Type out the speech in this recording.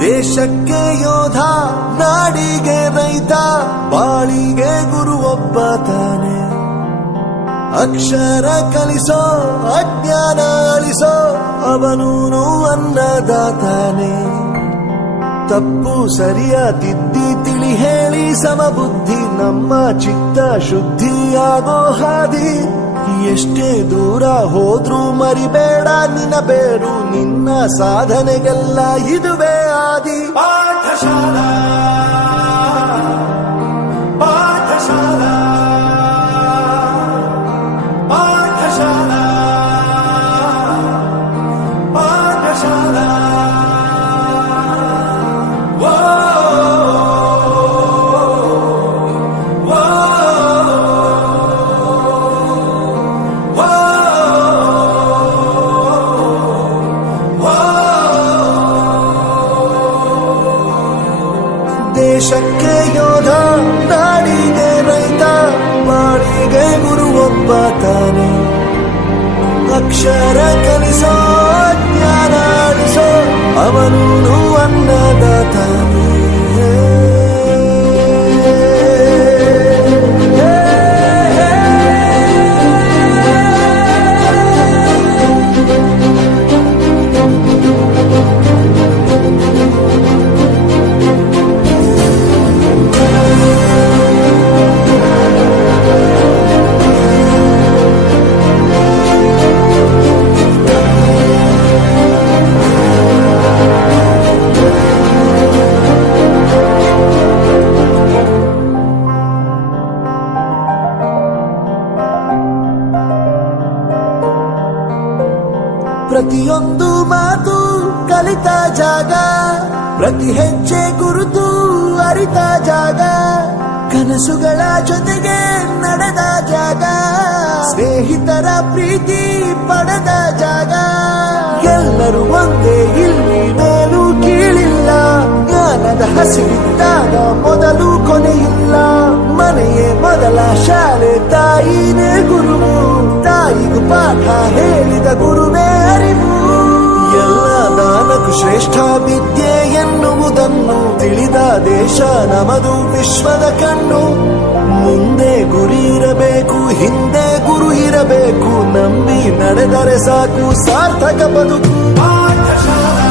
ದೇಶಕ್ಕೆ ಯೋಧ, ನಾಡಿಗೆ ರೈತ, ಬಾಳಿಗೆ ಗುರು ಒಬ್ಬ ತಾನೆ. ಅಕ್ಷರ ಕಲಿಸೋ, ಅಜ್ಞಾನ ಅಳಿಸೋ, ಅವನೂನು ಅನ್ನದಾತಾನೆ. ತಪ್ಪು ಸರಿಯ ತಿದ್ದಿ ತಿಳಿ ಹೇಳಿ ಸಮಬುದ್ಧಿ, ನಮ್ಮ ಚಿತ್ತ ಶುದ್ಧಿಯಾಗೋ ಹಾದಿ. ಎಷ್ಟೇ ದೂರ ಹೋದ್ರೂ ಮರಿಬೇಡ ನಿನ್ನ ಬೇರು, ನಿನ್ನ ಸಾಧನೆಗೆಲ್ಲ ಇದುವೇ ಆದಿ. ಪಾಠಶಾಲಾ ಪಾಠಶಾಲಾ ಪಾಠಶಾಲಾ ಪಾಠಶಾಲಾ. ದೇಶಕ್ಕೆ ಯೋಧ, ನಾಡಿಗೆ ರೈತ, ಬಾಳಿಗೆ ಗುರು ಒಬ್ಬ ತಾನೆ. ಅಕ್ಷರ ಕಲಿಸೋ, ಜ್ಞಾನ ಅಳಿಸೋ, ಅವನೂನು ಅನ್ನದಾತಾನೆ. ಪ್ರತಿಯೊಂದು ಮಾತು ಕಲಿತ ಜಾಗ, ಪ್ರತಿ ಹೆಜ್ಜೆ ಗುರುತು ಅರಿತ ಜಾಗ, ಕನಸುಗಳ ಜೊತೆಗೆ ನಡೆದ ಜಾಗ, ಸ್ನೇಹಿತರ ಪ್ರೀತಿ ಪಡೆದ ಜಾಗ. ಎಲ್ಲರೂ ಒಂದೇ, ಇಲ್ಲಿ ಮೇಲೂ ಕೀಳಿಲ್ಲ, ಜ್ಞಾನದ ಹಸಿವಿದ್ದಾಗ ಮೊದಲು ಕೊನೆಯಿಲ್ಲ. ಮನೆಯೇ ಮೊದಲ ಶಾಲೆ, ತಾಯಿನೇ ಗುರುವು, ತಾಯಿಗೂ ಪಾಠ ಹೇಳಿದ ಗುರುವೇ ಅರಿವು. ಎಲ್ಲ ದಾನಕ್ಕೂ ಶ್ರೇಷ್ಠ ವಿದ್ಯೆ ಎನ್ನುವುದನ್ನು ತಿಳಿದ ದೇಶ ನಮದು, ವಿಶ್ವದ ಕಣ್ಣು. ಮುಂದೆ ಗುರಿ ಇರಬೇಕು, ಹಿಂದೆ ಗುರು ಇರಬೇಕು, ನಂಬಿ ನಡೆದರೆ ಸಾಕು ಸಾರ್ಥಕ ಬದುಕು. ಪಾಠಶಾಲಾ